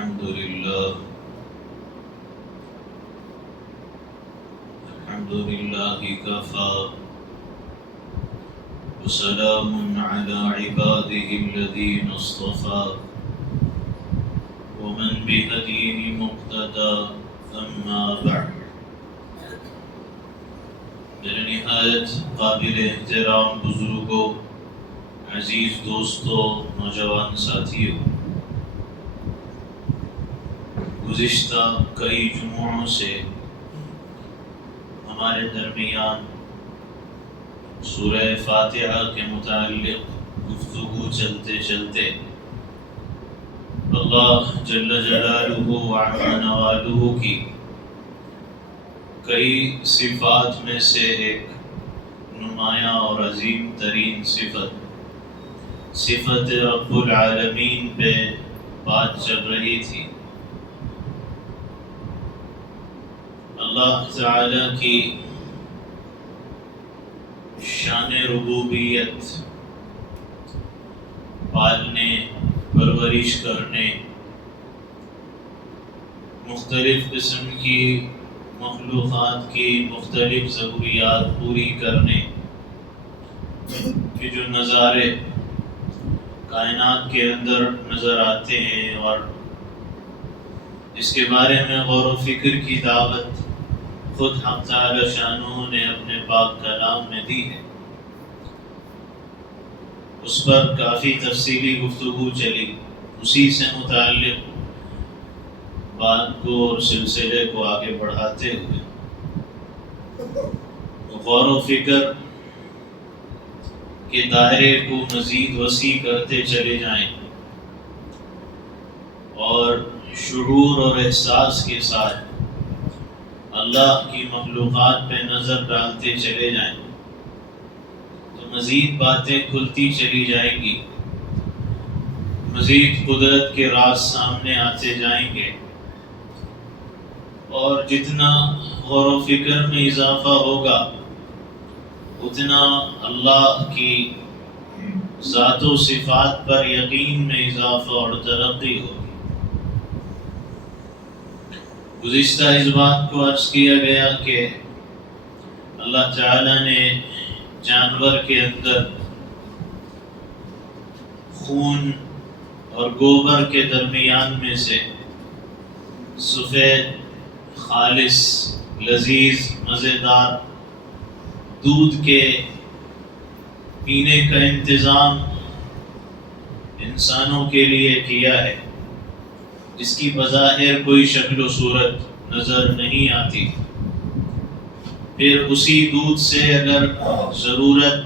الحمد لله كفى وسلام على عباده الذين اصطفى ومن بهديه مقتدى أما بعد. میرے نہایت قابل احترام بزرگوں، عزیز دوستوں، نوجوان ساتھیوں، گزشتہ کئی جمعوں سے ہمارے درمیان سورہ فاتحہ کے متعلق گفتگو چلتے چلتے اللہ جل جلالہ وعظم نوالہ کی کئی صفات میں سے ایک نمایاں اور عظیم ترین صفت رب العالمین پہ بات چل رہی تھی. اللہ تعالی کی شان ربوبیت، پالنے، پرورش کرنے، مختلف قسم کی مخلوقات کی مختلف ضروریات پوری کرنے کے جو نظارے کائنات کے اندر نظر آتے ہیں، اور اس کے بارے میں غور و فکر کی دعوت خود حق تعالی شانہ نے اپنے پاک کلام میں دی ہے. اس پر کافی تفصیلی گفتگو چلی. اسی سے متعلق بات کو اور سلسلے کو آگے بڑھاتے ہوئے غور و فکر کے دائرے کو مزید وسیع کرتے چلے جائیں اور شعور اور احساس کے ساتھ اللہ کی مخلوقات پہ نظر ڈالتے چلے جائیں تو مزید باتیں کھلتی چلی جائیں گی، مزید قدرت کے راز سامنے آتے جائیں گے، اور جتنا غور و فکر میں اضافہ ہوگا اتنا اللہ کی ذات و صفات پر یقین میں اضافہ اور ترقی ہوگی. گزشتہ اس بات کو عرض کیا گیا کہ اللہ تعالی نے جانور کے اندر خون اور گوبر کے درمیان میں سے سفید، خالص، لذیذ، مزیدار دودھ کے پینے کا انتظام انسانوں کے لیے کیا ہے، جس کی بظاہر کوئی شکل و صورت نظر نہیں آتی. پھر اسی دودھ سے اگر ضرورت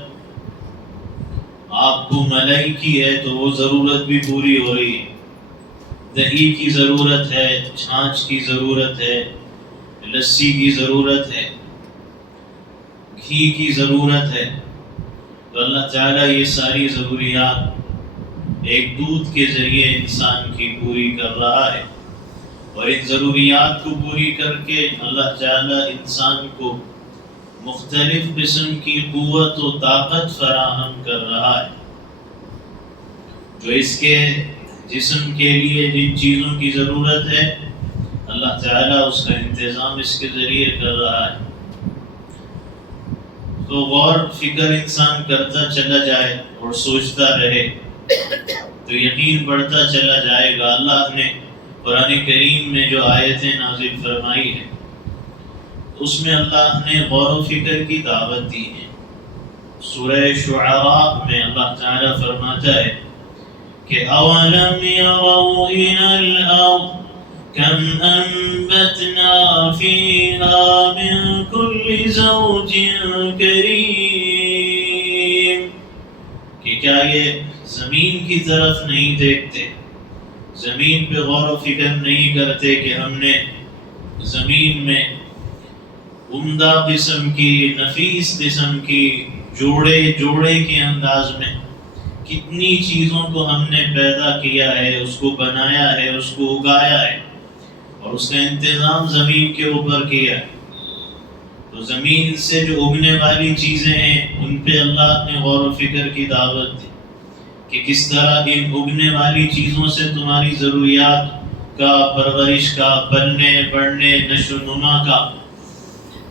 آپ کو ملائی کی ہے تو وہ ضرورت بھی پوری ہو رہی ہے. دہی کی ضرورت ہے، چھاچھ کی ضرورت ہے، لسی کی ضرورت ہے، گھی کی ضرورت ہے. تو اللہ تعالیٰ یہ ساری ضروریات ایک دودھ کے ذریعے انسان کی پوری کر رہا ہے، اور ان ضروریات کو پوری کر کے اللہ تعالیٰ انسان کو مختلف قسم کی قوت و طاقت فراہم کر رہا ہے. جو اس کے جسم کے لیے جن چیزوں کی ضرورت ہے اللہ تعالیٰ اس کا انتظام اس کے ذریعے کر رہا ہے. تو غور فکر انسان کرتا چلا جائے اور سوچتا رہے تو یقین بڑھتا چلا جائے گا. اللہ نے قرآن کریم میں جو آیتیں نازل فرمائی ہیں اس میں اللہ نے غور و فکر کی دعوت دی ہے. سورہ شعراء میں اللہ تعالیٰ فرماتا ہے کہ اولم يروا الى الارض كم انبتنا فيها من كل زوج كريم، کہ کیا یہ زمین کی طرف نہیں دیکھتے، زمین پہ غور و فکر نہیں کرتے کہ ہم نے زمین میں عمدہ قسم کی، نفیس قسم کی، جوڑے کے انداز میں کتنی چیزوں کو ہم نے پیدا کیا ہے، اس کو بنایا ہے، اس کو اگایا ہے، اور اس کا انتظام زمین کے اوپر کیا ہے. تو زمین سے جو اگنے والی چیزیں ہیں ان پہ اللہ نے غور و فکر کی دعوت دی کہ کس طرح ان اگنے والی چیزوں سے تمہاری ضروریات کا، پرورش کا، پلنے بڑھنے، نشو و نما کا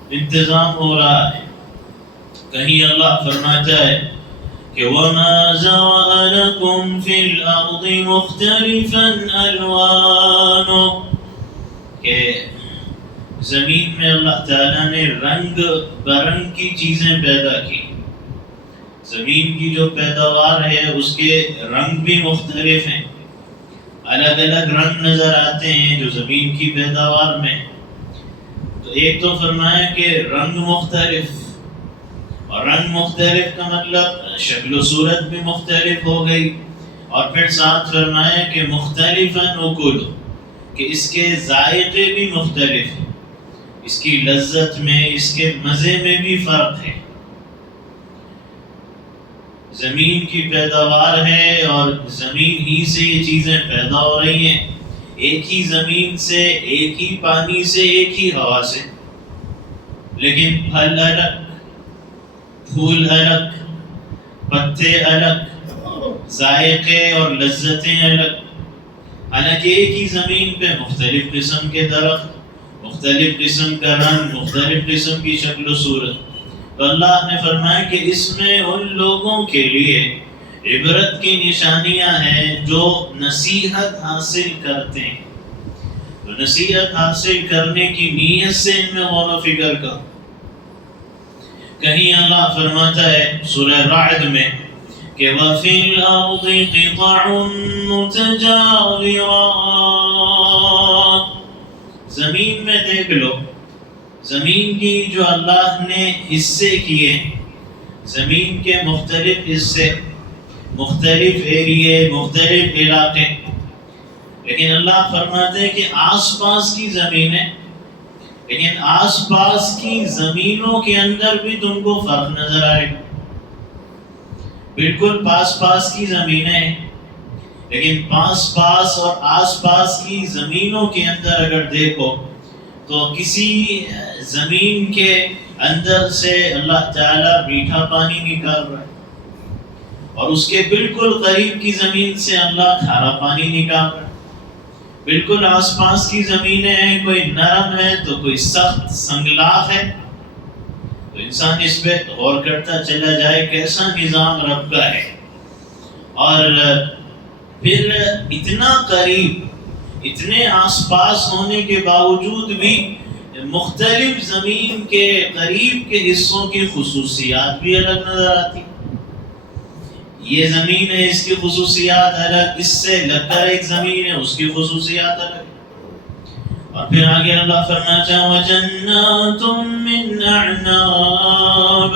انتظام ہو رہا ہے۔ کہیں اللہ فرماتا ہے کہ وَمَا زَرَعَ لَكُمْ فِي الْأَرْضِ مُخْتَلِفًا أَلْوَانُهُ، کہ زمین میں اللہ تعالیٰ نے رنگ برنگ کی چیزیں پیدا کی۔ زمین کی جو پیداوار ہے اس کے رنگ بھی مختلف ہیں، الگ الگ رنگ نظر آتے ہیں جو زمین کی پیداوار میں۔ تو ایک تو فرمایا کہ رنگ مختلف، اور رنگ مختلف کا مطلب شکل و صورت بھی مختلف ہو گئی، اور پھر ساتھ فرمایا کہ مختلفاً اکل، کہ اس کے ذائقے بھی مختلف ہیں، اس کی لذت میں، اس کے مزے میں بھی فرق ہے۔ زمین کی پیداوار ہے اور زمین ہی سے یہ چیزیں پیدا ہو رہی ہیں، ایک ہی زمین سے، ایک ہی پانی سے، ایک ہی ہوا سے، لیکن پھل الگ، پھول الگ، پتے الگ، ذائقے اور لذتیں الگ۔ حالانکہ ایک ہی زمین پہ مختلف قسم کے درخت، مختلف قسم کا رنگ، مختلف قسم کی شکل و صورت۔ تو اللہ نے فرمایا کہ اس میں ان لوگوں کے لیے عبرت کی نشانیاں ہیں جو نصیحت حاصل کرتے ہیں۔ تو نصیحت حاصل کرنے کی نیت سے ان میں غور و فکر کرو۔ کہیں اللہ فرماتا ہے سورہ رعد میں کہ وَفِي الْأَرْضِ قِطَعٌ مُتَجَاوِرَاتٌ، زمین میں دیکھ لو، زمین کی جو اللہ نے حصے کیے، زمین کے مختلف حصے، مختلف ایریے، مختلف علاقے، لیکن اللہ فرماتے ہیں کہ آس پاس کی زمینیں، لیکن آس پاس کی زمینوں کے اندر بھی تم کو فرق نظر آئے گا۔ بالکل پاس پاس کی زمینیں ہیں، لیکن پاس پاس اور آس پاس کی زمینوں کے اندر اگر دیکھو تو کسی زمین کے اندر سے اللہ تعالیٰ میٹھا پانی نکال رہا ہے، اور اس کے بالکل قریب کی زمین سے اللہ کھارا پانی نکال رہا ہے۔ بالکل آس پاس کی زمینیں ہیں، کوئی نرم ہے تو کوئی سخت سنگلاخ ہے، تو انسان اس پہ غور کرتا چلا جائے کیسا نظام رب کا ہے۔ اور پھر اتنا قریب، اتنے آس پاس ہونے کے باوجود بھی مختلف زمین کے قریب کے حصوں کی خصوصیات بھی الگ نظر آتی۔ یہ زمین ہے، اس کی خصوصیات الگ، اس سے لگ کر ایک زمین ہے، اس کی خصوصیات الگ۔ اور پھر آگے اللہ فرماتا ہے وَجَنَّاتٌ مِّنْ أَعْنَابٍ،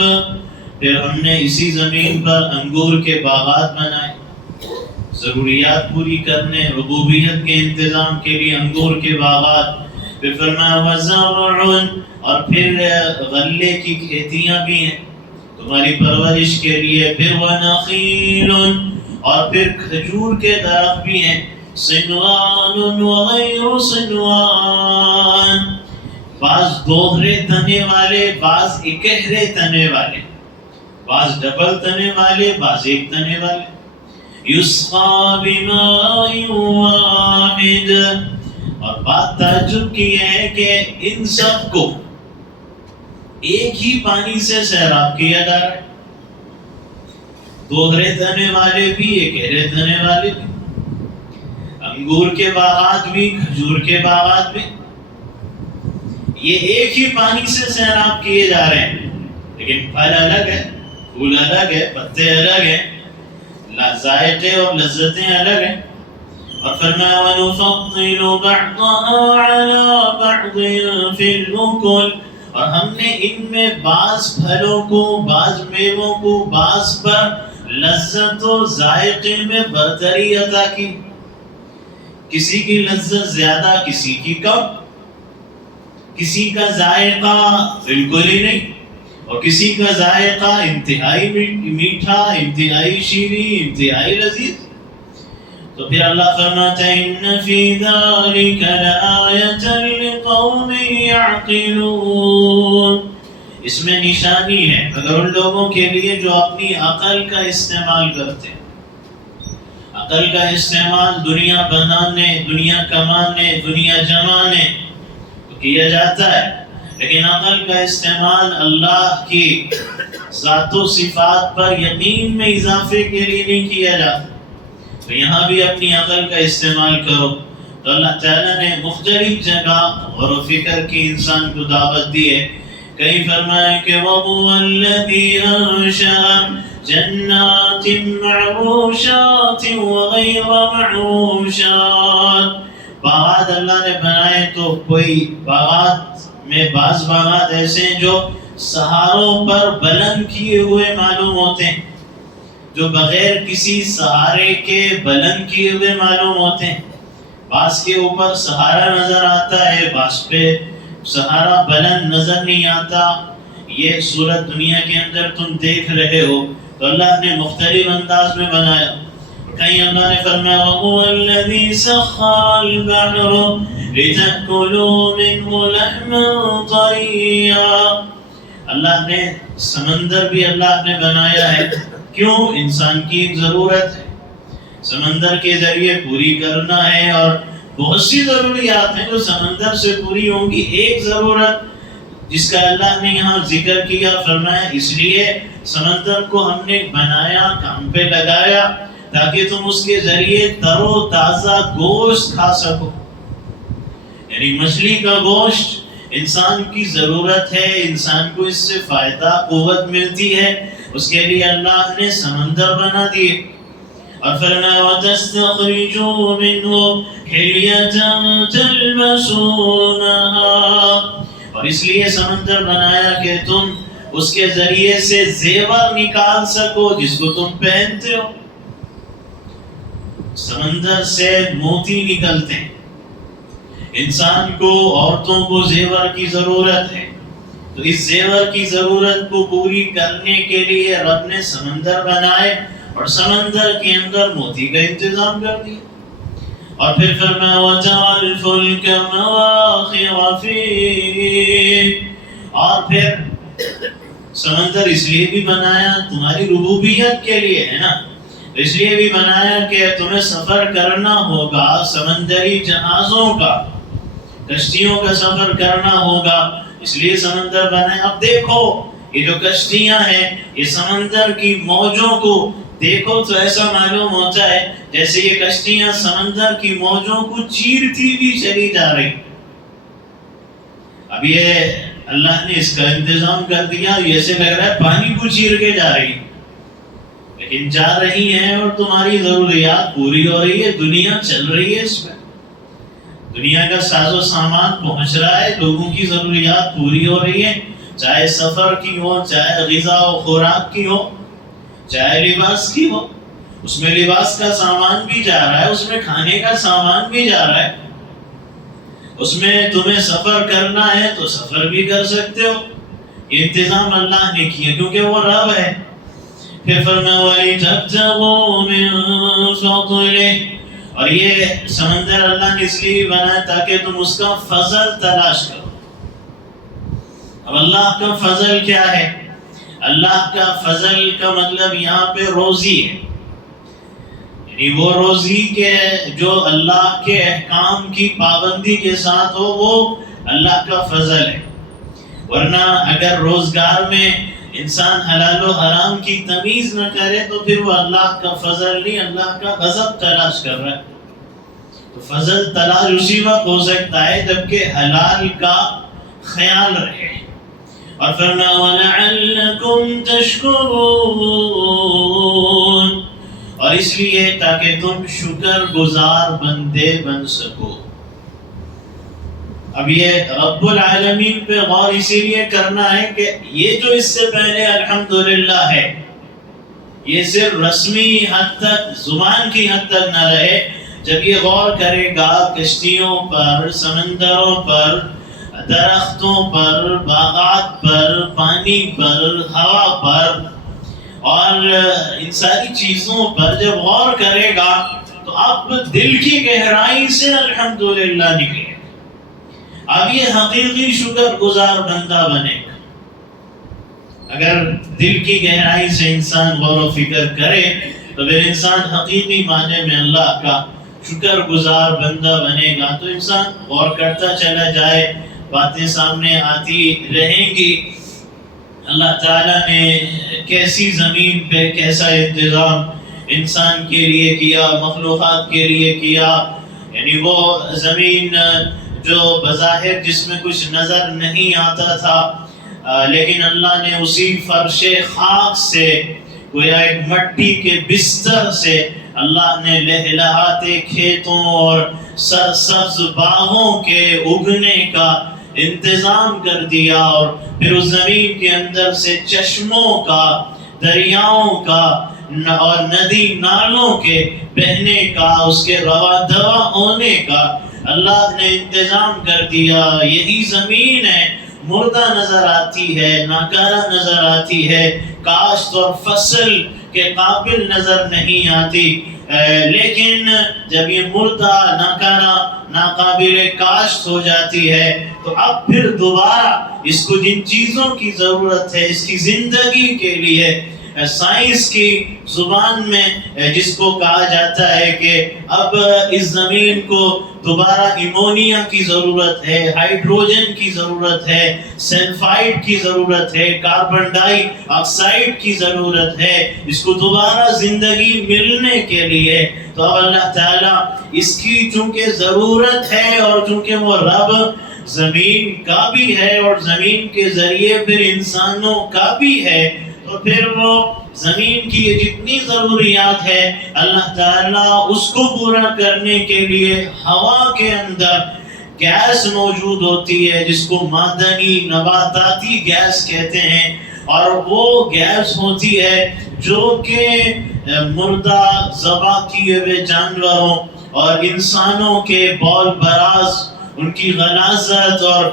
پھر ہم نے اسی زمین پر انگور کے باغات بنائے، ضروریات پوری کرنے، ربوبیت کے انتظام کے لیے انگور کے باغات۔ پھر فرمایا وَزَرْعٌ، اور پھر غلے کی کھیتیاں بھی ہیں تمہاری پرورش کے لیے۔ پھر وَنَخِيلٌ، اور پھر کھجور کے درخت بھی ہیں، صِنْوَانٌ وَغَيْرُ صِنْوَانٍ، بعض دوہرے تنے والے، بعض اکہرے تنے والے، بعض ڈبل تنے والے، بعض ایک تنے والے۔ یُسْقَىٰ بِمَاءٍ وَاحِدٍ، اور بات تعجب کی ہے کہ ان سب کو ایک ہی پانی سے سیراب کیا جا رہا ہے، دوہرے تنے والے بھی، اکہرے تنے والے بھی، انگور کے باغات بھی، کھجور کے باغات بھی، یہ ایک ہی پانی سے سیراب کیے جا رہے ہیں، لیکن پھل الگ ہے، پھول الگ ہے، پتے الگ ہیں، ذائقے اور لذتیں الگ ہیں۔ اور فرمایا وَنُفَضِّلُ بَعْضَهَا عَلَى بَعْضٍ فِي الْأُكُلِ، اور ہم نے ان میں بعض پھلوں کو، بعض میووں کو بعض پر لذت و ذائقے میں برتری عطا کی، کسی کی لذت زیادہ، کسی کی کم، کسی کا ذائقہ بالکل ہی نہیں، اور کسی کا ذائقہ انتہائی میٹھا، انتہائی شیریں، انتہائی لذیذ۔ تو پھر اللہ فرماتا ہے ان فی ذلک لآیۃ لقوم یعقلون، اس میں نشانی ہے اگر ان لوگوں کے لیے جو اپنی عقل کا استعمال کرتے ہیں۔ عقل کا استعمال دنیا بنانے، دنیا کمانے، دنیا جمانے تو کیا جاتا ہے، لیکن عقل کا استعمال اللہ کی ذات و صفات پر یقین میں اضافے کے لیے نہیں کیا جاتا۔ تو یہاں بھی اپنی عقل کا استعمال کرو۔ تو اللہ تعالیٰ نے مختلف جگہ غور و فکر کی انسان کو دعوت دی ہے۔ کہیں فرمایا کہ وَهُوَ الَّذِي أَنشَأَ جَنَّاتٍ مَّعْرُوشَاتٍ وَغَيْرَ مَعْرُوشَاتٍ، باغات اللہ نے بنائے تو کوئی باغات میں بعض باغات ایسے ہیں جو سہاروں پر بلند کیے ہوئے معلوم ہوتے ہیں، جو بغیر کسی سہارے کے بلند کیے ہوئے معلوم ہوتے ہیں۔ بعض کے اوپر سہارا نظر آتا ہے، بعض پہ سہارا بلند نظر نہیں آتا۔ یہ صورت دنیا کے اندر تم دیکھ رہے ہو تو اللہ نے مختلف انداز میں بنایا۔ کہیں اللہ نے فرمایا وَهُوَ الَّذِي سَخَّرَ الْبَحْرَ لِتَأْكُلُوا مِنْهُ لَحْمًا طَرِيًّا، اللہ نے سمندر بھی اللہ نے بنایا ہے، کیوں؟ انسان کی ایک ضرورت ہے، سمندر کے ذریعے پوری کرنا ہے، اور بہت سی ضروریات ہیں جو سمندر سے پوری ہوں گی۔ ایک ضرورت جس کا اللہ نے یہاں ذکر کیا، فرمایا اس لیے سمندر کو ہم نے بنایا، کام پہ لگایا تاکہ تم اس کے ذریعے تر و تازہ گوشت کھا سکو۔ یعنی مچھلی کا گوشت انسان کی ضرورت ہے، انسان کو اس سے فائدہ قوت ملتی ہے، اس کے لیے اللہ نے سمندر بنا دیے۔ اور فرمایا وَتَسْتَخْرِجُوا مِنْهُ حِلْيَةً تَلْبَسُونَهَا، اور اس لیے سمندر بنایا کہ تم اس کے ذریعے سے زیور نکال سکو جس کو تم پہنتے ہو۔ سمندر سے موتی نکلتے ہیں، انسان کو، عورتوں کو زیور کی ضرورت ہے، تو اس زیور کی ضرورت کو پوری کرنے کے لیے رب نے سمندر بنائے اور سمندر کے اندر موتی کا انتظام کر دیا۔ اور پھر فرمایا وَجَعَلَ الْفُلْكَ مَوَاخِرَ فِيهِ، اور پھر سمندر اس لیے بھی بنایا تمہاری ربوبیت کے لیے ہے نا، اس لیے بھی بنایا کہ تمہیں سفر کرنا ہوگا، سمندری جہازوں کا، کشتیوں کا سفر کرنا ہوگا، اس لیے سمندر بنایا۔ اب دیکھو یہ جو کشتیاں ہیں، یہ سمندر کی موجوں کو دیکھو تو ایسا معلوم ہوتا ہے جیسے یہ کشتیاں سمندر کی موجوں کو چیرتی بھی چلی جا رہی۔ اب یہ اللہ نے اس کا انتظام کر دیا، ایسے لگ رہا ہے پانی کو چیر کے جا رہی، لیکن جا رہی ہیں اور تمہاری ضروریات پوری ہو رہی ہے، دنیا چل رہی ہے، اس میں دنیا کا ساز و سامان پہنچ رہا ہے، لوگوں کی ضروریات پوری ہو رہی ہے، چاہے سفر کی ہو، چاہے غذا و خوراک کی ہو، چاہے لباس کی ہو۔ اس میں لباس کا سامان بھی جا رہا ہے، اس میں کھانے کا سامان بھی جا رہا ہے، اس میں تمہیں سفر کرنا ہے تو سفر بھی کر سکتے ہو۔ یہ انتظام اللہ نے کیا کیونکہ وہ رب ہے۔ پھر فرمایا وَلِتَبْتَغُوا مِن فَضْلِهِ، اور یہ سمندر اللہ نے اس لیے بنایا تاکہ تم اس کا فضل تلاش کرو۔ اب اللہ کا فضل کیا ہے؟ اللہ کا فضل کا مطلب یہاں پہ روزی ہے، یعنی وہ روزی کے جو اللہ کے احکام کی پابندی کے ساتھ ہو، وہ اللہ کا فضل ہے۔ ورنہ اگر روزگار میں انسان حلال و حرام کی تمیز نہ کرے تو پھر وہ اللہ کا فضل نہیں، اللہ کا غضب تلاش کر رہا ہے۔ تو فضل تلاش اسی وقت ہو سکتا ہے جبکہ حلال کا خیال رہے۔ اور فرمایا وَلَعَلَّكُمْ تَشْكُرُونَ، اور اس لیے تاکہ تم شکر گزار بندے بن سکو۔ اب یہ رب العالمین پہ غور اسی لیے کرنا ہے کہ یہ جو اس سے پہلے الحمدللہ ہے، یہ صرف رسمی حد تک، زبان کی حد تک نہ رہے۔ جب یہ غور کرے گا کشتیوں پر، سمندروں پر، درختوں پر، باغات پر، پانی پر، ہوا پر اور ان ساری چیزوں پر جب غور کرے گا تو اب دل کی گہرائی سے الحمدللہ نکلے گا، اب یہ حقیقی شکر گزار بندہ بنے گا۔ اگر دل کی گہرائی سے انسان غور و فکر کرے تو پھر انسان حقیقی معنی میں اللہ کا شکر گزار بندہ بنے گا. تو انسان غور کرتا چلا جائے، باتیں سامنے آتی رہیں گی. اللہ تعالیٰ نے کیسی زمین پہ کیسا انتظام انسان کے لیے کیا، مخلوقات کے لیے کیا. یعنی وہ زمین جو بظاہر جس میں کچھ نظر نہیں آتا تھا، لیکن اللہ نے اسی فرش خاک سے، گویا ایک مٹی کے بستر سے اللہ نے لہلہاتے کھیتوں اور سرسبز باغوں کے اگنے کا انتظام کر دیا، اور پھر اس زمین کے اندر سے چشموں کا، دریاؤں کا اور ندی نالوں کے بہنے کا، اس کے روا دوا ہونے کا اللہ نے انتظام کر دیا. یہی زمین ہے، مردہ نظر آتی ہے، ناکارہ نظر آتی ہے، کاشت اور فصل کے قابل نظر نہیں آتی. لیکن جب یہ مردہ، ناکارہ، ناقابل کاشت ہو جاتی ہے تو اب پھر دوبارہ اس کو جن چیزوں کی ضرورت ہے اس کی زندگی کے لیے، سائنس کی زبان میں جس کو کہا جاتا ہے کہ اب اس زمین کو دوبارہ ایمونیا کی ضرورت ہے، ہائیڈروجن کی ضرورت ہے، سلفائڈ کی ضرورت ہے، کاربن ڈائی آکسائڈ کی ضرورت ہے، اس کو دوبارہ زندگی ملنے کے لیے. تو اب اللہ تعالیٰ اس کی چونکہ ضرورت ہے، اور چونکہ وہ رب زمین کا بھی ہے اور زمین کے ذریعے پھر انسانوں کا بھی ہے، تو پھر وہ زمین کی جتنی ضروریات ہے اللہ تعالیٰ اس کو پورا کرنے کے لیے ہوا کے اندر گیس موجود ہوتی ہے جس کو معدنی نباتاتی گیس کہتے ہیں، اور وہ گیس ہوتی ہے جو کہ مردہ ذبح کیے ہوئے جانوروں اور انسانوں کے بول براز، ان کی غلاظت اور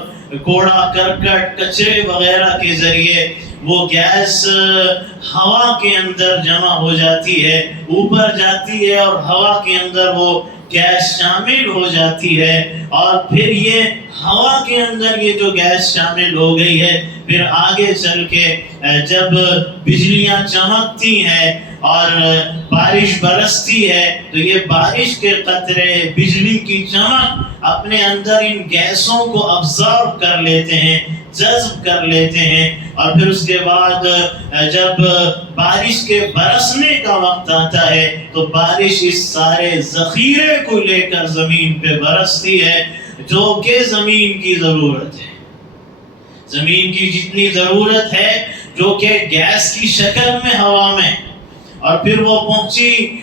کوڑا کرکٹ، کچرے وغیرہ کے ذریعے وہ گیس ہوا کے اندر جمع ہو جاتی ہے، اوپر جاتی ہے اور ہوا کے اندر وہ گیس شامل ہو جاتی ہے. اور پھر یہ ہوا کے اندر یہ جو گیس شامل ہو گئی ہے، پھر آگے چل کے جب بجلیاں چمکتی ہیں اور بارش برستی ہے تو یہ بارش کے قطرے، بجلی کی چمک اپنے اندر ان گیسوں کو ابزارو کر لیتے ہیں، جذب کر لیتے ہیں، اور پھر اس کے بعد جب بارش کے برسنے کا وقت آتا ہے تو بارش اس سارے ذخیرے کو لے کر زمین پہ برستی ہے جو کہ زمین کی ضرورت ہے. زمین کی جتنی ضرورت ہے جو کہ گیس کی شکل میں ہوا میں، اور پھر وہ پہنچی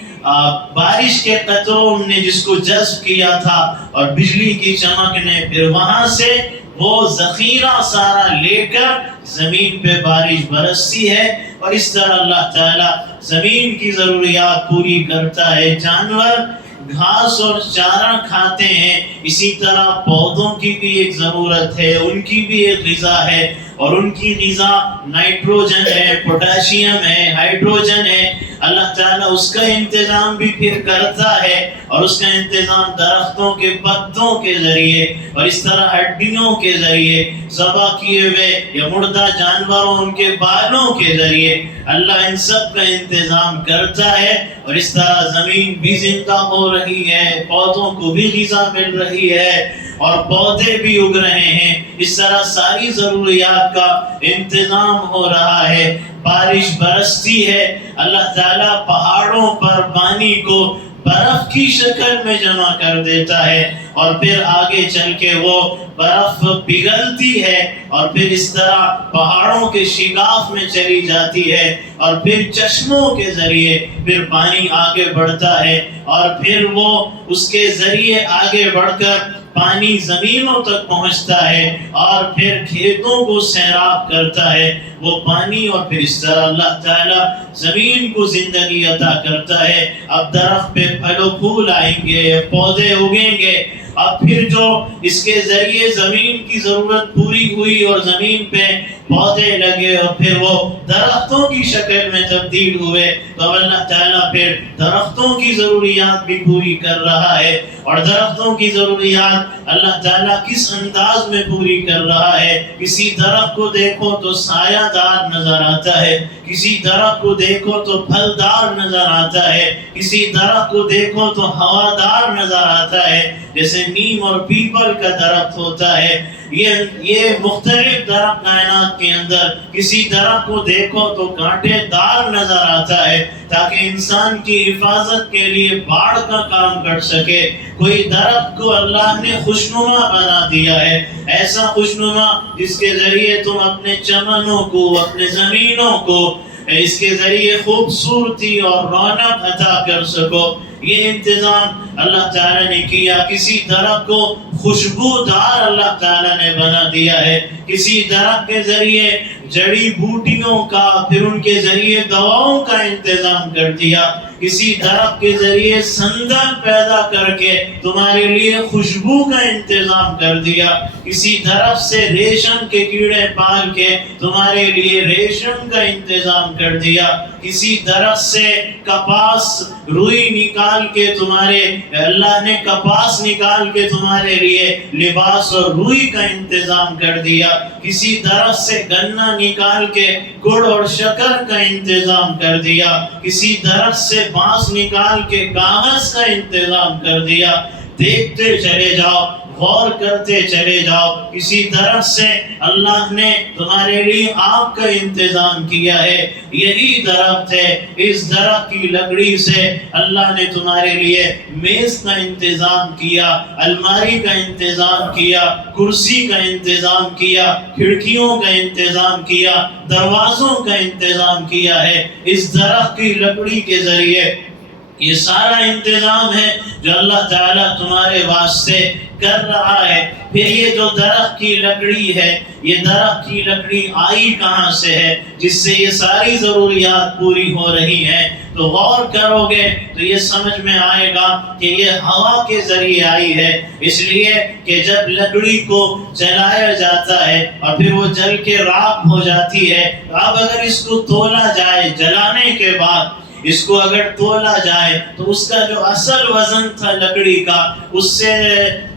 بارش کے قطروں نے جس کو جذب کیا تھا اور بجلی کی چمک نے پھر وہاں سے وہ ذخیرہ سارا لے کر زمین پہ بارش برستی ہے. اور اس طرح اللہ تعالیٰ زمین کی ضروریات پوری کرتا ہے. جانور گھاس اور چارہ کھاتے ہیں، اسی طرح پودوں کی بھی ایک ضرورت ہے، ان کی بھی ایک غذا ہے، اور ان کی غذا نائٹروجن ہے، پوٹاشیم ہے، ہائیڈروجن ہے. اللہ تعالیٰ اس کا انتظام بھی پھر کرتا ہے، اور اس کا انتظام درختوں کے پتوں کے ذریعے اور اس طرح ہڈیوں کے ذریعے، ذبح کیے ہوئے یا مردہ جانوروں ان کے بالوں کے ذریعے اللہ ان سب کا انتظام کرتا ہے. اور اس طرح زمین بھی زندہ ہو رہی ہے، پودوں کو بھی غذا مل رہی ہے اور پودے بھی اگ رہے ہیں. اس طرح ساری ضروریات کا انتظام ہو رہا ہے. بارش برستی ہے، اللہ تعالیٰ پہاڑوں پر پانی کو برف کی شکل میں جمع کر دیتا ہے، اور پھر آگے چل کے وہ برف پگھلتی ہے اور پھر اس طرح پہاڑوں کے شگاف میں چلی جاتی ہے، اور پھر چشموں کے ذریعے پھر پانی آگے بڑھتا ہے، اور پھر وہ اس کے ذریعے آگے بڑھ کر پانی زمینوں تک پہنچتا ہے اور پھر کھیتوں کو سیراب کرتا ہے وہ پانی. اور پھر اس طرح اللہ تعالیٰ زمین کو زندگی عطا کرتا ہے. اب درخت پہ پھل و پھول آئیں گے، پودے اگیں گے. اب پھر جو اس کے ذریعے زمین کی ضرورت پوری ہوئی اور زمین پہ پودے لگے اور پھر وہ درختوں کی شکل میں تبدیل ہوئے، تو اللہ تعالیٰ پھر درختوں کی ضروریات بھی پوری کر رہا ہے. اور درختوں کی ضروریات اللہ تعالیٰ کس انداز میں پوری کر رہا ہے؟ کسی درخت کو دیکھو تو سایہ دار نظر آتا ہے، کسی درخت کو دیکھو تو پھلدار نظر آتا ہے، کسی درخت کو دیکھو تو ہوادار نظر آتا ہے، جیسے نیم اور پیپل کا درخت ہوتا ہے۔ یہ مختلف درخت کائنات کے اندر، کسی درخت کو دیکھو تو کانٹے دار نظر آتا ہے تاکہ انسان کی حفاظت کے لیے باڑ کا کام کر سکے۔ کوئی درخت کو اللہ نے خوشنما بنا دیا ہے، ایسا خوشنما جس کے ذریعے تم اپنے چمنوں کو، اپنے زمینوں کو اس کے ذریعے خوبصورتی اور رونق عطا کر سکو۔ یہ انتظام اللہ تعالیٰ نے کیا۔ کسی درخت کو خوشبودار اللہ تعالیٰ نے بنا دیا ہے، کسی درخت کے ذریعے جڑی بوٹیوں کا، پھر ان کے ذریعے دواؤں کا انتظام کر دیا، کسی درخت کے ذریعے سندل پیدا کر کے تمہارے لیے خوشبو کا انتظام کر دیا، کسی درخت سے ریشم کے کیڑے پال کے تمہارے لیے ریشم کا انتظام کر دیا، کسی درخت سے کپاس روئی نکال کے اللہ نے کپاس نکال کے تمہارے لیے لباس اور روئی کا انتظام کر دیا، کسی درخت سے گنا نکال کے گڑ اور شکر کا انتظام کر دیا، کسی درخت سے بانس نکال کے کاغذ کا انتظام کر دیا۔ دیکھتے چلے جاؤ، غور کرتے چلے جاؤ، کسی درخت سے اللہ نے تمہارے لیے آگ کا انتظام کیا ہے، یہی درخت ہے۔ اس درخت کی لکڑی سے اللہ نے تمہارے لیے میز کا انتظام کیا، الماری کا انتظام کیا، کرسی کا انتظام کیا، کھڑکیوں کا انتظام کیا، دروازوں کا انتظام کیا ہے۔ اس درخت کی لکڑی کے ذریعے یہ سارا انتظام ہے جو اللہ تعالیٰ تمہارے واسطے کر رہا ہے۔ پھر یہ جو درخت کی لکڑی ہے، یہ درخت کی لکڑی آئی کہاں سے ہے جس سے یہ ساری ضروریات پوری ہو رہی ہیں؟ تو غور کرو گے تو یہ سمجھ میں آئے گا کہ یہ ہوا کے ذریعے آئی ہے، اس لیے کہ جب لکڑی کو جلایا جاتا ہے اور پھر وہ جل کے راکھ ہو جاتی ہے، تو اب اگر اس کو تولا جائے جلانے کے بعد، اس کو اگر تولا جائے تو اس کا جو اصل وزن تھا لکڑی کا، اس سے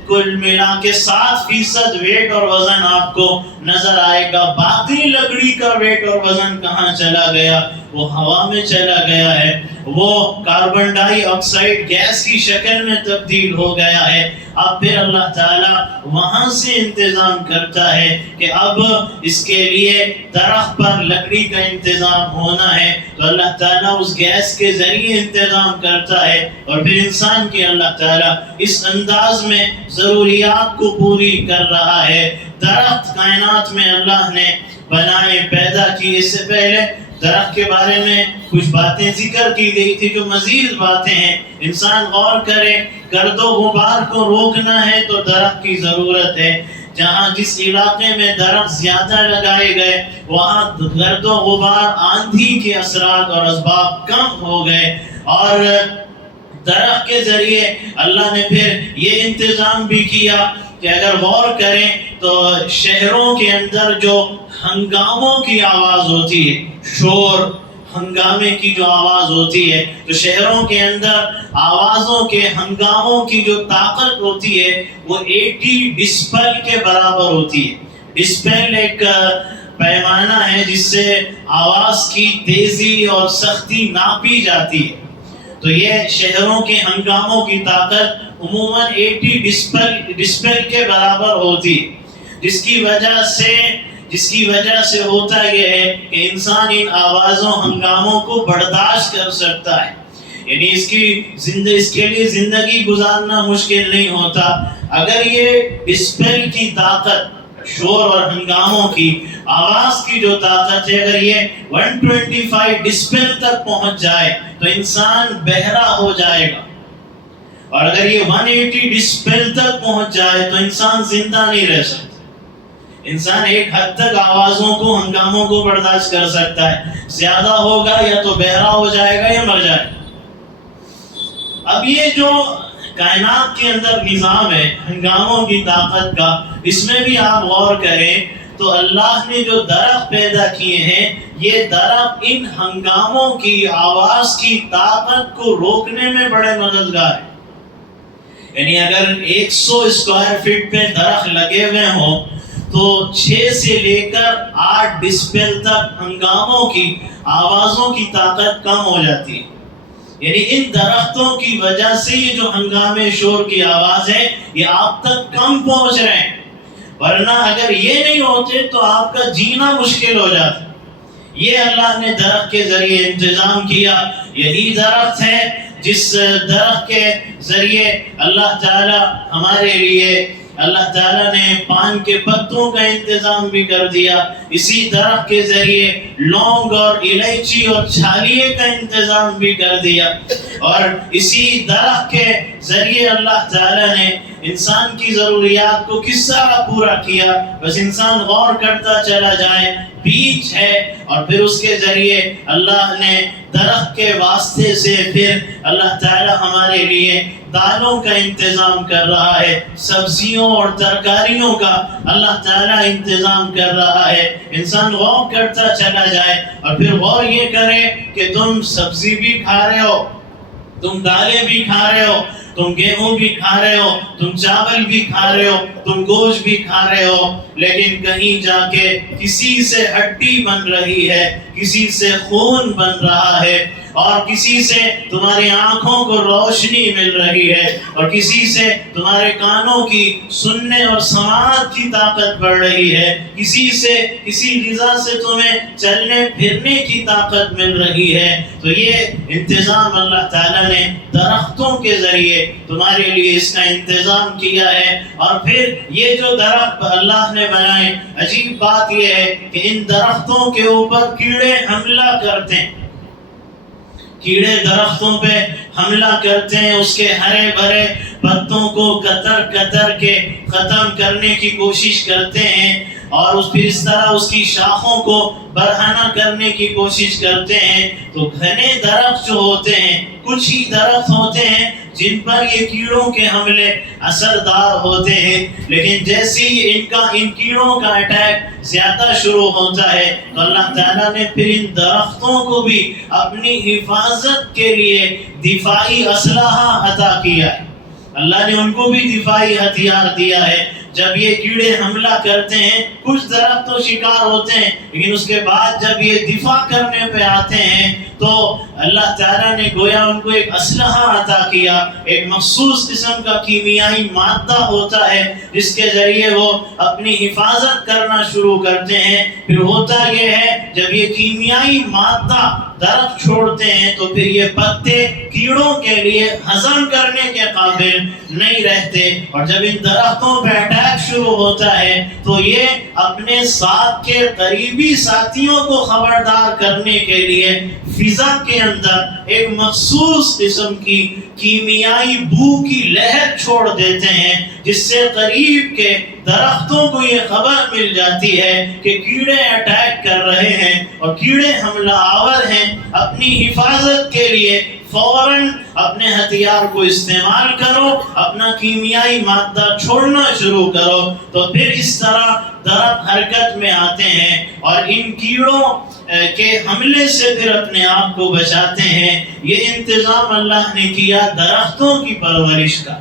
کل ملا کے 7% ویٹ اور وزن آپ کو نظر آئے گا۔ باقی لکڑی کا ویٹ اور وزن کہاں چلا گیا؟ وہ ہوا میں چلا گیا ہے، وہ کاربن ڈائی آکسائڈ گیس کی شکل میں تبدیل ہو گیا ہے۔ اب پھر اللہ تعالیٰ وہاں سے انتظام کرتا ہے کہ اب اس کے لیے درخت پر لکڑی کا انتظام ہونا ہے، تو اللہ تعالیٰ اس گیس کے ذریعے انتظام کرتا ہے، اور پھر انسان کی اللہ تعالیٰ اس انداز میں ضروریات کو پوری کر رہا ہے۔ درخت کائنات میں اللہ نے بنائے، پیدا کی۔ اس سے پہلے درخت کے بارے میں کچھ باتیں ذکر کی گئی تھی، جو مزید باتیں ہیں۔ انسان غور کرے، گرد و غبار کو روکنا ہے تو درخت کی ضرورت ہے۔ جہاں جس علاقے میں درخت زیادہ لگائے گئے، وہاں گرد و غبار، آندھی کے اثرات اور اسباب کم ہو گئے، اور درخت کے ذریعے اللہ نے پھر یہ انتظام بھی کیا کہ اگر غور کریں تو شہروں کے اندر جو ہنگاموں کی آواز ہوتی ہے، شور ہنگامے کی جو آواز ہوتی ہے، تو شہروں کے اندر آوازوں کے ہنگاموں کی جو طاقت ہوتی ہے وہ 80 ڈیسیبل کے برابر ہوتی ہے۔ ڈیسیبل ایک پیمانہ ہے جس سے آواز کی تیزی اور سختی ناپی جاتی ہے۔ تو یہ شہروں کے ہنگاموں کی طاقت عموماً 80 ڈیسیبل کے برابر ہوتی ہے، جس کی وجہ سے ہوتا یہ ہے کہ انسان ان آوازوں ہنگاموں کو برداشت کر سکتا ہے، یعنی اس کے لیے زندگی گزارنا مشکل نہیں ہوتا۔ اگر یہ ڈیسیبل کی طاقت، شور اور ہنگاموں کی آواز کی جو طاقت ہے، اگر یہ 125 ڈیسیبل تک پہنچ جائے تو انسان بہرا ہو جائے گا، اور اگر یہ 180 ڈیسیبل تک پہنچ جائے تو انسان زندہ نہیں رہ سکتا۔ انسان ایک حد تک آوازوں کو، ہنگاموں کو برداشت کر سکتا ہے، زیادہ ہوگا یا تو بہرا ہو جائے گا یا مر جائے گا۔ اب یہ جو کائنات کے اندر نظام ہے ہنگاموں کی طاقت کا، اس میں بھی آپ غور کریں تو اللہ نے جو درخت پیدا کیے ہیں، یہ درخت ان ہنگاموں کی آواز کی طاقت کو روکنے میں بڑے مددگار ہیں۔ یعنی اگر 100 اسکوائر فٹ پہ درخت لگے ہوئے ہوں تو 6 سے لے کر 8 ڈیسیبل تک ہنگاموں کی آوازوں کی طاقت کم ہو جاتی ہے. یعنی ان درختوں کی وجہ سے یہ جو ہنگامے شور کی آواز ہے یہ آپ تک کم پہنچ رہے ہیں، ورنہ اگر یہ نہیں ہوتے تو آپ کا جینا مشکل ہو جاتا. یہ اللہ نے درخت کے ذریعے انتظام کیا. یہی درخت ہے جس درخت کے ذریعے اللہ تعالی ہمارے لیے اللہ تعالیٰ نے پان کے پتوں کا انتظام بھی کر دیا. اسی درخت کے ذریعے لونگ اور الائچی اور چھالیے کا انتظام بھی کر دیا. اور اسی درخت کے ذریعے اللہ تعالیٰ نے انسان کی ضروریات کو کس طرح پورا کیا. بس انسان غور کرتا چلا جائے. بیج ہے اور پھر اس کے ذریعے اللہ نے درخت کے واسطے سے پھر اللہ تعالیٰ ہمارے لیے دالوں کا انتظام کر رہا ہے، سبزیوں اور ترکاریوں کا اللہ تعالیٰ انتظام کر رہا ہے. انسان غور کرتا چلا جائے اور پھر غور یہ کرے کہ تم سبزی بھی کھا رہے ہو، تم دالیں بھی کھا رہے ہو، تم گیہوں بھی کھا رہے ہو، تم چاول بھی کھا رہے ہو، تم گوشت بھی کھا رہے ہو، لیکن کہیں جا کے کسی سے ہڈی بن رہی ہے، کسی سے خون بن رہا ہے، اور کسی سے تمہاری آنکھوں کو روشنی مل رہی ہے، اور کسی سے تمہارے کانوں کی سننے اور سماعت کی طاقت بڑھ رہی ہے، کسی سے کسی غذا سے تمہیں چلنے پھرنے کی طاقت مل رہی ہے. تو یہ انتظام اللہ تعالیٰ نے درختوں کے ذریعے تمہارے لیے اس کا انتظام کیا ہے. اور پھر یہ جو درخت اللہ نے بنائے، عجیب بات یہ ہے کہ ان درختوں کے اوپر کیڑے حملہ کرتے ہیں. کیڑے درختوں پہ حملہ کرتے ہیں، اس کے ہرے بھرے پتوں کو کتر کتر کے ختم کرنے کی کوشش کرتے ہیں، اور اس طرح اس کی شاخوں کو برہنہ کرنے کی کوشش کرتے ہیں. تو گھنے درخت جو ہوتے ہیں، کچھ ہی درخت ہوتے ہیں جن پر یہ کیڑوں کے حملے اثردار ہوتے ہیں، لیکن جیسے ہی ان کیڑوں کا اٹیک زیادہ شروع ہوتا ہے تو اللہ تعالیٰ نے پھر ان درختوں کو بھی اپنی حفاظت کے لیے دفاعی اسلحہ عطا کیا ہے. اللہ نے ان کو بھی دفاعی ہتھیار دیا ہے. جب یہ کیڑے حملہ کرتے ہیں، کچھ درخت تو شکار ہوتے ہیں، لیکن اس کے بعد جب یہ دفاع کرنے پہ آتے ہیں تو اللہ تعالیٰ نے گویا ان کو ایک اسلحہ عطا کیا. ایک مخصوص قسم کا کیمیائی مادہ ہوتا ہے جس کے ذریعے وہ اپنی حفاظت کرنا شروع کرتے ہیں. پھر ہوتا یہ ہے جب یہ کیمیائی مادہ درخت چھوڑتے ہیں تو پھر یہ پتے کیڑوں کے لیے ہضم کرنے کے قابل نہیں رہتے، اور جب ان درختوں پہ اٹیک شروع ہوتا ہے تو یہ اپنے ساتھ کے قریبی ساتھیوں کو خبردار کرنے کے لیے فضا کے اندر ایک مخصوص قسم کی کیمیائی بو کی لہر چھوڑ دیتے ہیں، جس سے قریب کے درختوں کو یہ خبر مل جاتی ہے کہ کیڑے اٹیک کر رہے ہیں اور کیڑے حملہ آور ہیں. اپنی حفاظت کے لیے فوراً اپنے ہتھیار کو استعمال کرو، اپنا کیمیائی مادہ چھوڑنا شروع کرو. تو پھر اس طرح درخت حرکت میں آتے ہیں اور ان کیڑوں کے حملے سے پھر اپنے آپ کو بچاتے ہیں. یہ انتظام اللہ نے کیا درختوں کی پرورش کا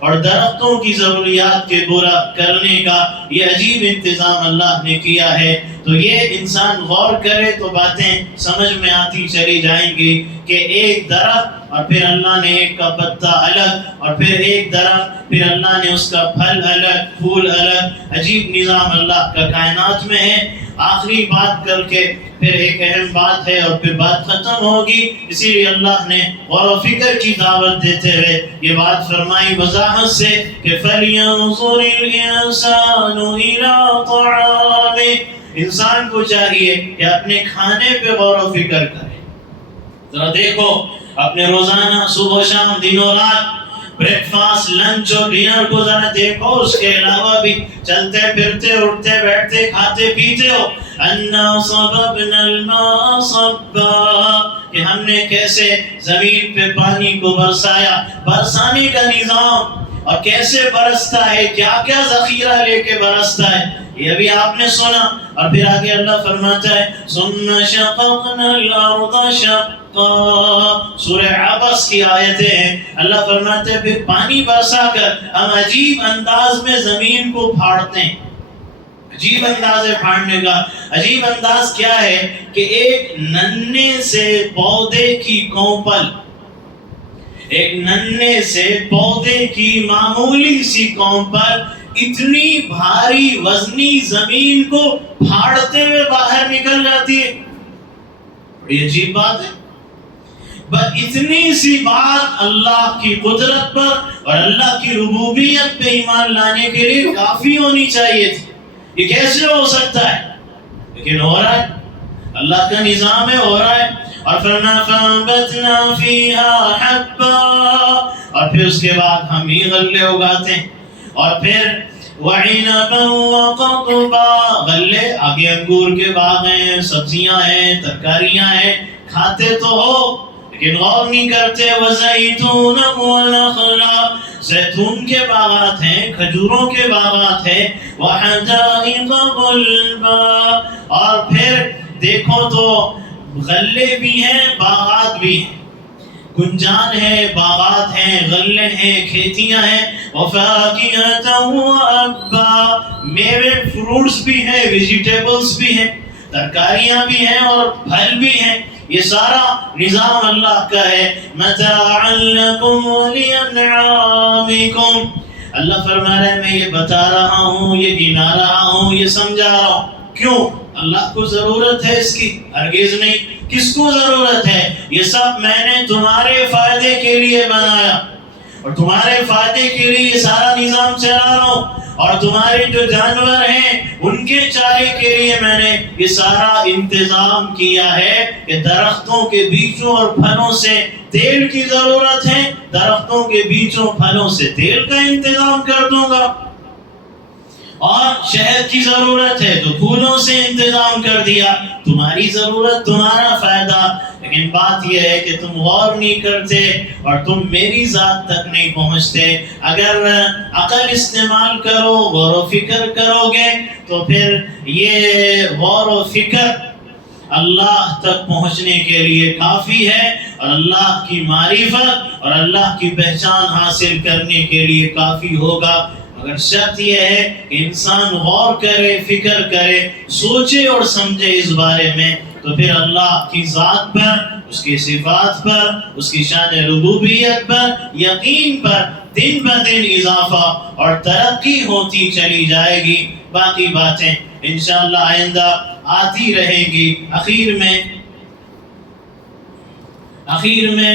اور درختوں کی ضروریات کے پورا کرنے کا. یہ عجیب انتظام اللہ نے کیا ہے. تو یہ انسان غور کرے تو باتیں سمجھ میں آتی چلی جائیں گی کہ ایک درخت اور پھر اللہ نے ایک کا پتا الگ، اور پھر ایک درخت پھر اللہ نے اس کا پھل الگ، پھول الگ. عجیب نظام اللہ کا کائنات میں ہے. آخری بات کر کے پھر ایک اہم بات ہے اور پھر بات ختم ہوگی. اسی لیے اللہ نے غور و فکر کی دعوت دیتے ہوئے یہ بات فرمائی وضاحت سے کہ فَلْيَنظُرِ الْإِنسَانُ إِلَىٰ طَعَامِهِ. انسان کو چاہیے کہ اپنے کھانے پہ غور و فکر کرے. ذرا دیکھو اپنے روزانہ صبح شام دنوں رات بریک فاسٹ لنچ اور ڈنر کو ذرا دیکھو. اس کے علاوہ بھی چلتے پھرتے اٹھتے بیٹھتے کھاتے پیتے ہو. اَنَّا صَبَبْنَا الْمَاءَ صَبًّا کہ ہم نے کیسے زمین پہ پانی کو برسایا. برسانے کا نظام اور کیسے برستا ہے، کیا کیا ذخیرہ لے کے برستا ہے، یہ بھی آپ نے سنا. اور پھر آگے اللہ فرماتا ہے ثُمَّ شَقَقْنَا الْأَرْضَ شَقًّا. سورہ عبس کی آیتیں ہیں. اللہ فرماتے ہیں پھر پانی برسا کر ہم عجیب انداز میں زمین کو پھاڑتے ہیں. عجیب انداز ہے پھاڑنے کا. عجیب انداز کیا ہے کہ ایک ننھے سے پودے کی کونپل، ایک ننھے سے پودے کی معمولی سی کونپل اتنی بھاری وزنی زمین کو پھاڑتے ہوئے باہر نکل جاتی ہے. بڑی عجیب بات ہے. بس اتنی سی بات اللہ کی قدرت پر اور اللہ کی ربوبیت پہ ایمان لانے کے لیے کافی ہونی چاہیے تھی. یہ کیسے ہو سکتا ہے؟ لیکن ہو رہا ہے، اللہ کا نظام ہے، ہو رہا ہے. اور فَنَبَتْنَا فِيهَا حَبًّا، اور پھر اس کے بعد ہم ہی غلے اگاتے ہیں. اور پھر وَعِنَبًا وَقَضْبًا، غلے آگے انگور کے باغ ہیں، سبزیاں ہیں، ترکاریاں ہیں، کھاتے تو ہو لیکن غور نہیں کرتے. وَزَيْتُونًا وَنَخْلًا، زیتون کے باغات ہیں، کھجوروں کے باغات ہیں. وَحَدَائِقَ غُلْبًا، اور پھر دیکھو تو غلے بھی ہیں، باغات بھی ہیں، گنجان ہے، باغات ہیں، غلے ہیں، کھیتیاں ہیں. وَفَاكِهَةً وَأَبًّا، میوے فروٹس بھی ہیں، ویجیٹیبلز بھی ہیں، ترکاریاں بھی ہیں اور پھل بھی ہیں. یہ سارا نظام اللہ کا ہے. مَتَاعًا لَكُمْ وَلِأَنْعَامِكُمْ، اللہ فرما رہا ہے میں یہ بتا رہا ہوں، یہ گنا رہا ہوں، یہ سمجھا رہا ہوں. کیوں؟ اللہ کو ضرورت ہے اس کی؟ ہرگز نہیں. کس کو ضرورت ہے؟ یہ سب میں نے تمہارے فائدے کے لیے بنایا اور تمہارے فائدے کے لیے یہ سارا نظام چلا رہا ہوں. اور تمہارے جو جانور ہیں ان کے چارے کے لیے میں نے یہ سارا انتظام کیا ہے کہ درختوں کے بیجوں اور پھلوں سے تیل کی ضرورت ہے، درختوں کے بیجوں پھلوں سے تیل کا انتظام کر دوں گا. اور شہد کی ضرورت ہے تو پھولوں سے انتظام کر دیا. تمہاری ضرورت، تمہارا فائدہ. لیکن بات یہ ہے کہ تم غور نہیں کرتے اور تم میری ذات تک نہیں پہنچتے. اگر عقل استعمال کرو، غور و فکر کرو گے تو پھر یہ غور و فکر اللہ تک پہنچنے کے لیے کافی ہے اور اللہ کی معرفت اور اللہ کی پہچان حاصل کرنے کے لیے کافی ہوگا. مگر شرط یہ ہے کہ انسان غور کرے، فکر کرے، سوچے اور سمجھے اس بارے میں، تو پھر اللہ کی ذات پر، اس کی صفات پر، اس کی شان ربوبیت پر، یقین پر دن بدن اضافہ اور ترقی ہوتی چلی جائے گی. باقی باتیں انشاءاللہ آئندہ آتی رہیں گی. آخر میں